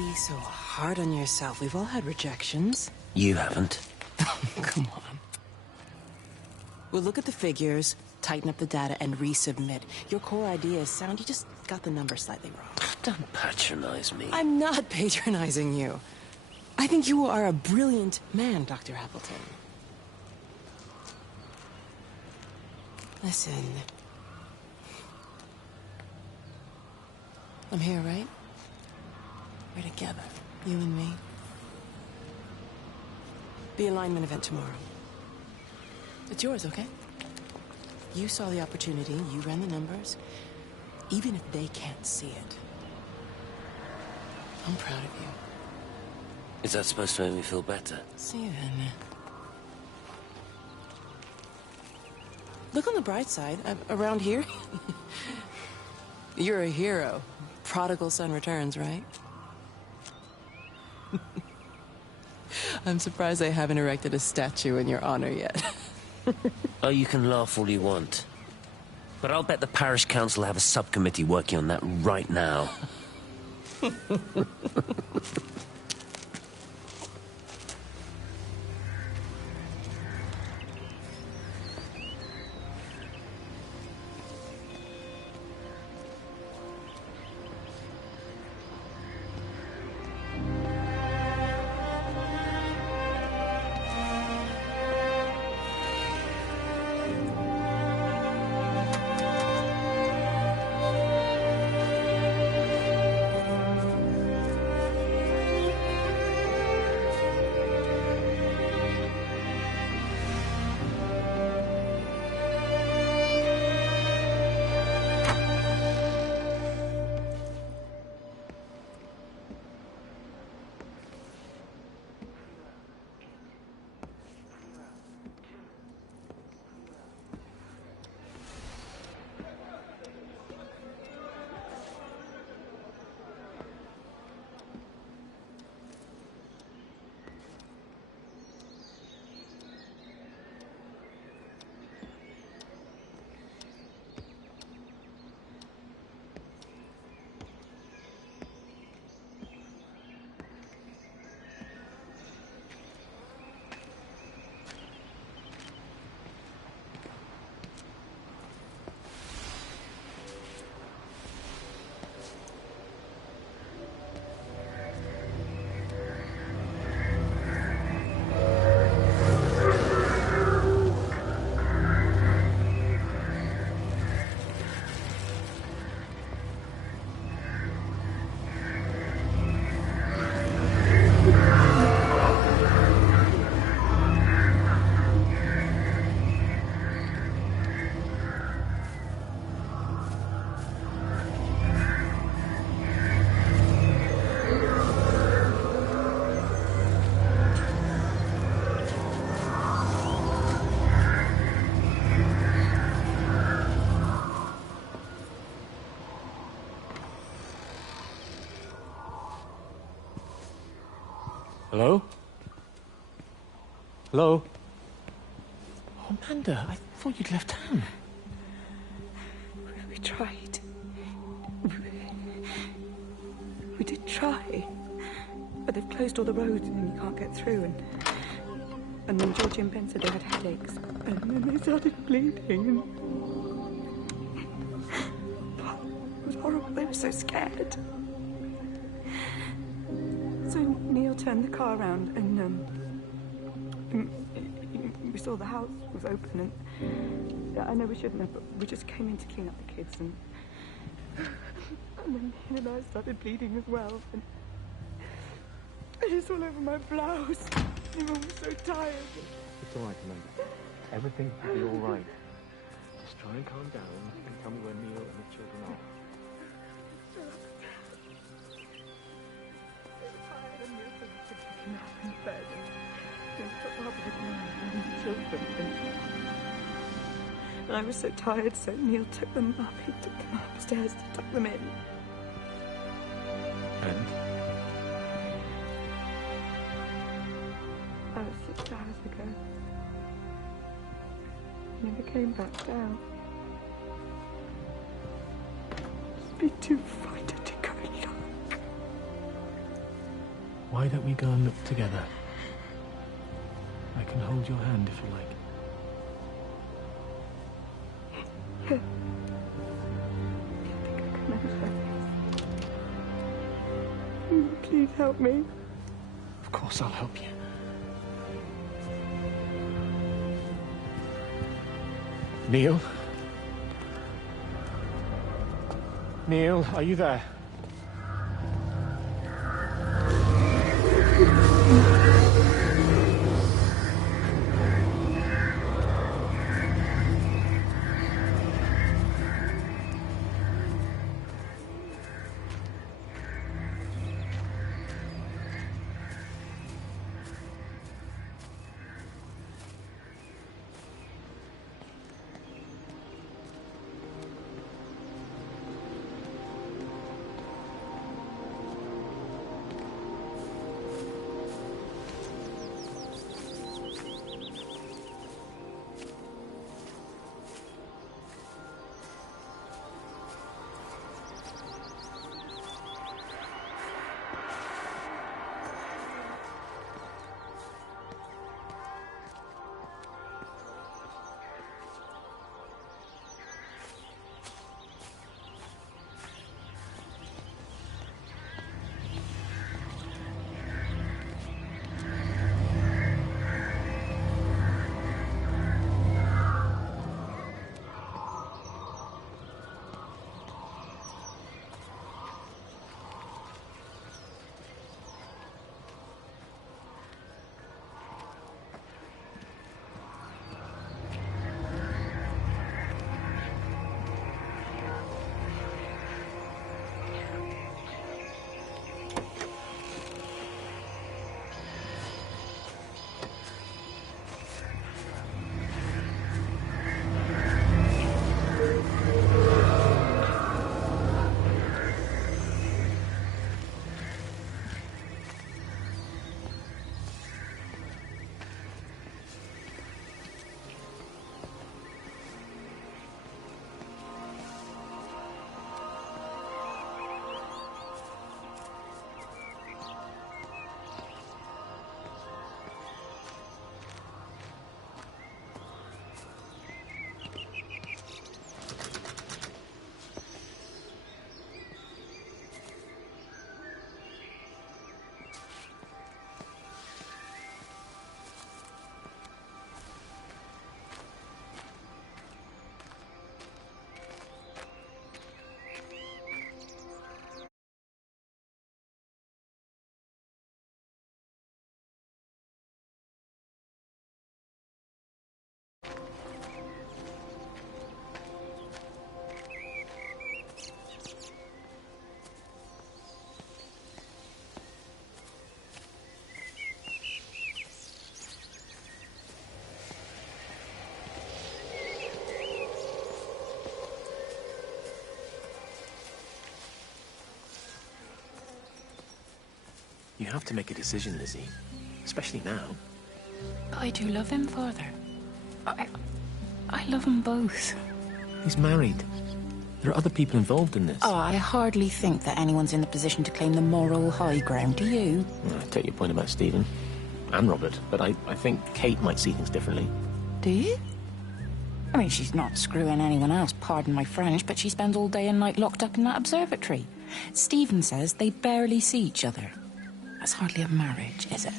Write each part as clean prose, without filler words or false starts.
be so hard on yourself. We've all had rejections. You haven't. Come on. We'll look at the figures, tighten up the data, and resubmit. Your core idea is sound, you just got the numbers slightly wrong. Don't patronize me. I'm not patronizing you. I think you are a brilliant man, Dr. Appleton. Listen. I'm here, right? We're together, you and me. The alignment event tomorrow. It's yours, okay? You saw the opportunity, you ran the numbers. Even if they can't see it, I'm proud of you. Is that supposed to make me feel better? Steven. Look on the bright side. Around here, you're a hero. Prodigal son returns, right? I'm surprised they haven't erected a statue in your honor yet. Oh, you can laugh all you want. But I'll bet the parish council have a subcommittee working on that right now. Hello? Hello? Oh, Amanda, I thought you'd left town. We tried. We did try. But they've closed all the roads and you can't get through. And then Georgie and Ben said they had headaches. And then they started bleeding. It was horrible. They were so scared. So Neil turned the car around and we saw the house was open and I know we shouldn't have, but we just came in to clean up the kids and then Neil and I started bleeding as well and it's all over my blouse. I was so tired. It's all right, Amanda. Everything will be all right. Just try and calm down and tell me where Neil and the children are. In bed. And I was so tired, so Neil took them up. He took them upstairs to tuck them in. And? That was 6 hours ago. He never came back down. Just be too frightened to go look. Why don't we go and look together? I can hold your hand if you like. Please help me. Of course I'll help you. Neil? Neil, are you there? You have to make a decision, Lizzie. Especially now. But I do love him, Father. I love them both. He's married. There are other people involved in this. Oh, I hardly think that anyone's in the position to claim the moral high ground, do you? Well, I take your point about Stephen. And Robert. But I think Kate might see things differently. Do you? I mean, she's not screwing anyone else, pardon my French, but she spends all day and night locked up in that observatory. Stephen says they barely see each other. That's hardly a marriage, is it?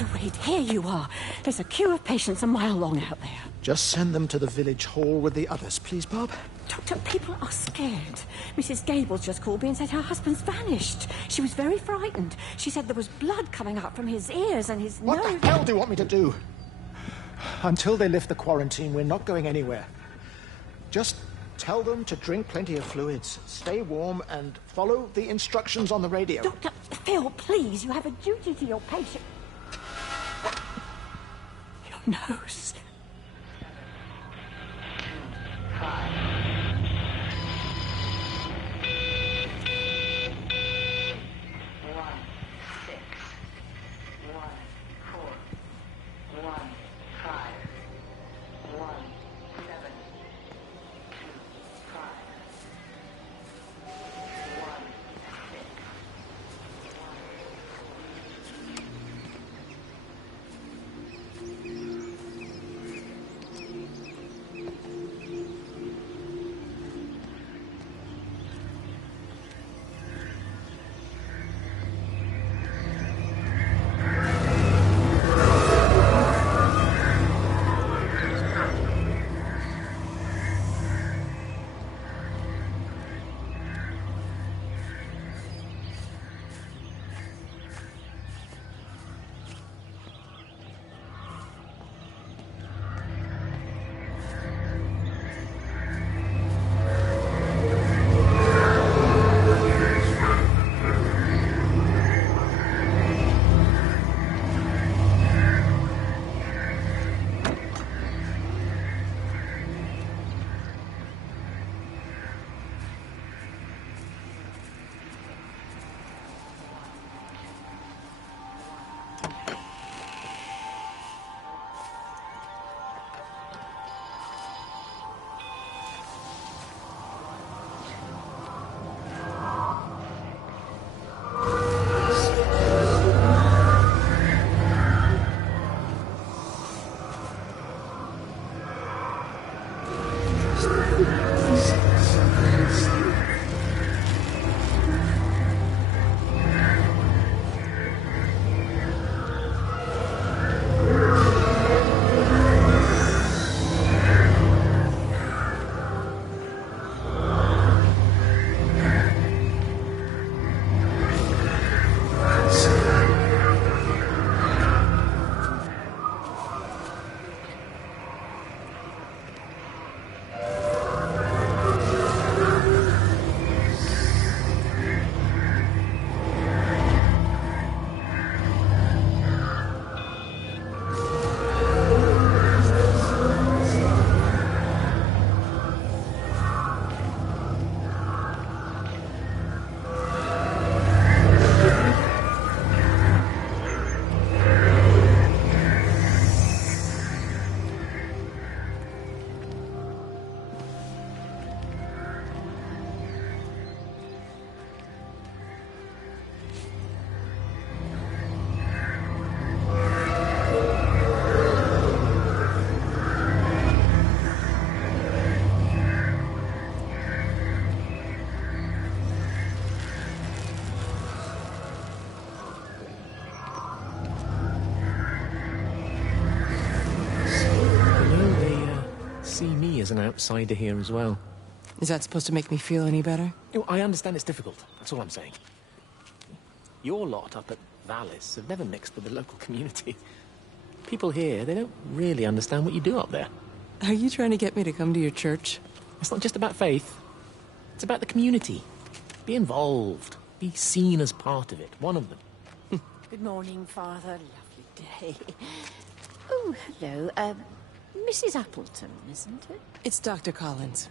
Dr. Reed, here you are. There's a queue of patients a mile long out there. Just send them to the village hall with the others, please, Bob. Doctor, people are scared. Mrs. Gables just called me and said her husband's vanished. She was very frightened. She said there was blood coming up from his ears and his nose. What the hell do you want me to do? Until they lift the quarantine, we're not going anywhere. Just tell them to drink plenty of fluids, stay warm, and follow the instructions on the radio. Dr. Phil, please, you have a duty to your patient. Your nose. 5. 1, 6. 1, 4. 1, 5. 1, 7. 2, 5. 1, 6. As an outsider here as well. Is that supposed to make me feel any better? You know, I understand it's difficult. That's all I'm saying. Your lot up at Vallis have never mixed with the local community. People here, they don't really understand what you do up there. Are you trying to get me to come to your church? It's not just about faith. It's about the community. Be involved. Be seen as part of it. One of them. Good morning, Father. Lovely day. Oh, hello. Mrs. Appleton, isn't it? It's Dr. Collins.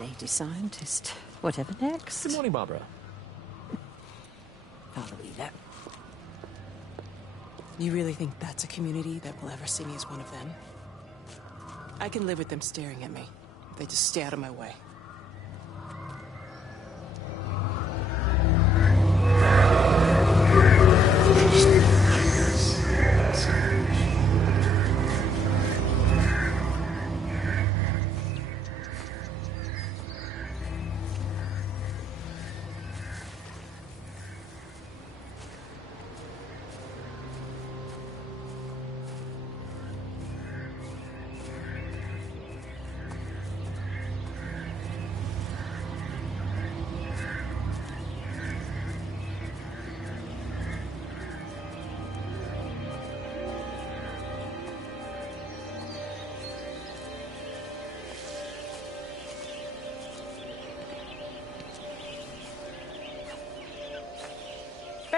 Lady scientist. Whatever next? Good morning, Barbara. Father Wheeler. You really think that's a community that will ever see me as one of them? I can live with them staring at me. They just stay out of my way.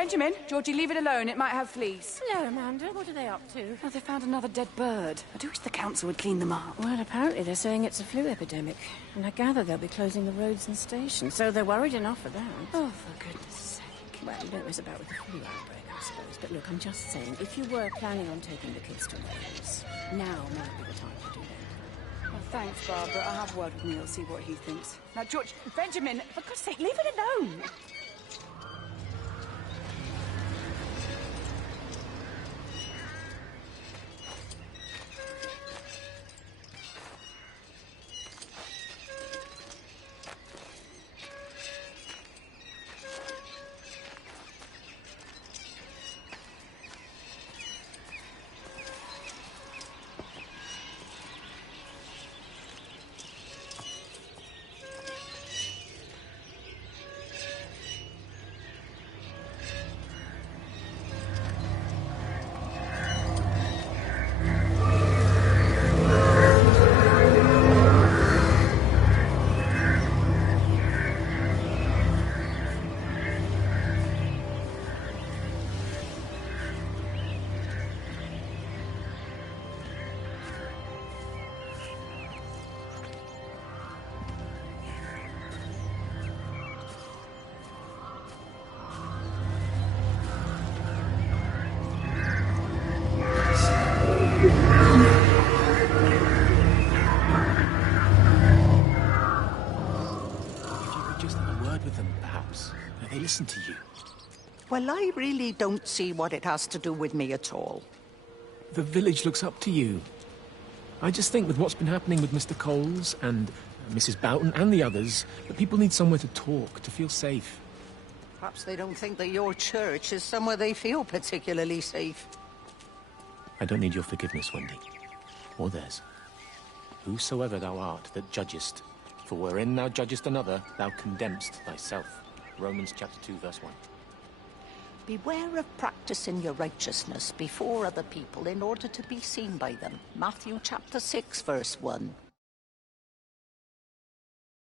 Benjamin, Georgie, leave it alone. It might have fleas. Hello, Amanda. What are they up to? Oh, they found another dead bird. I do wish the council would clean them up. Well, apparently they're saying it's a flu epidemic. And I gather they'll be closing the roads and stations, so they're worried enough for that. Oh, for goodness sake. Well, you don't mess about with the flu outbreak, I suppose. But look, I'm just saying, if you were planning on taking the kids to Wales, now might be the time to do that. Well, thanks, Barbara. I'll have a word with Neil, see what he thinks. Now, George, Benjamin, for God's sake, leave it alone. They listen to you. Well, I really don't see what it has to do with me at all. The village looks up to you. I just think with what's been happening with Mr. Coles and Mrs. Boughton and the others, that people need somewhere to talk, to feel safe. Perhaps they don't think that your church is somewhere they feel particularly safe. I don't need your forgiveness, Wendy. Or theirs. Whosoever thou art that judgest, for wherein thou judgest another, thou condemnest thyself. Romans chapter 2, verse 1. Beware of practicing your righteousness before other people in order to be seen by them. Matthew chapter 6, verse 1.